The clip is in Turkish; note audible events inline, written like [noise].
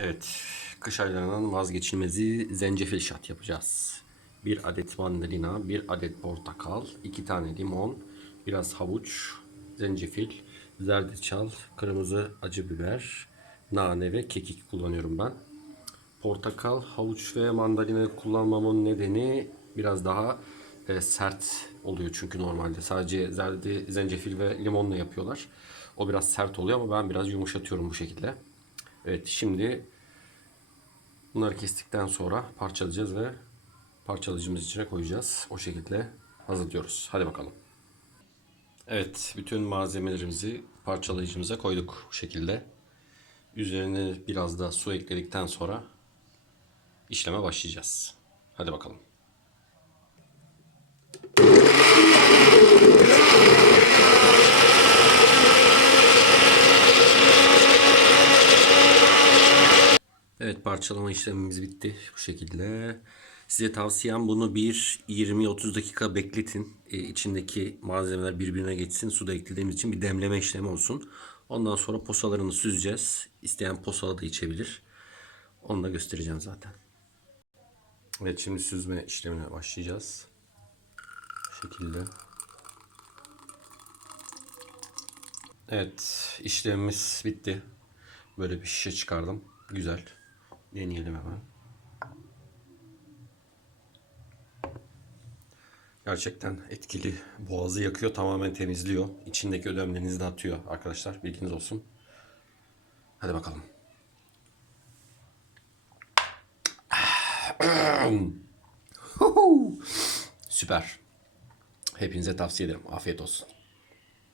Evet, kış aylarının vazgeçilmezi zencefil şat yapacağız. Bir adet mandalina, bir adet portakal, iki tane limon, biraz havuç, zencefil, zerdeçal, kırmızı acı biber, nane ve kekik kullanıyorum ben. Portakal, havuç ve mandalina kullanmamın nedeni biraz daha e, sert oluyor çünkü normalde sadece zerde, zencefil ve limonla yapıyorlar. O biraz sert oluyor ama ben biraz yumuşatıyorum bu şekilde. Evet şimdi bunları kestikten sonra parçalayacağız ve parçalayıcımız içine koyacağız. O şekilde hazırlıyoruz. Hadi bakalım. Evet bütün malzemelerimizi parçalayıcımıza koyduk bu şekilde. Üzerine biraz da su ekledikten sonra işleme başlayacağız. Hadi bakalım. Evet parçalama işlemimiz bitti bu şekilde. Size tavsiyem bunu bir 20-30 dakika bekletin. Ee, içindeki malzemeler birbirine geçsin. Suda eklediğimiz için bir demleme işlemi olsun. Ondan sonra posalarını süzeceğiz. İsteyen posalı da içebilir. Onu da göstereceğim zaten. Evet şimdi süzme işlemine başlayacağız. Bu şekilde. Evet işlemimiz bitti. Böyle bir şişe çıkardım. Güzel. Deneyelim hemen. Gerçekten etkili. Boğazı yakıyor, tamamen temizliyor. İçindeki ödemlerinizi de atıyor arkadaşlar. Bilginiz olsun. Hadi bakalım. [coughs] Süper. Hepinize tavsiye ederim. Afiyet olsun.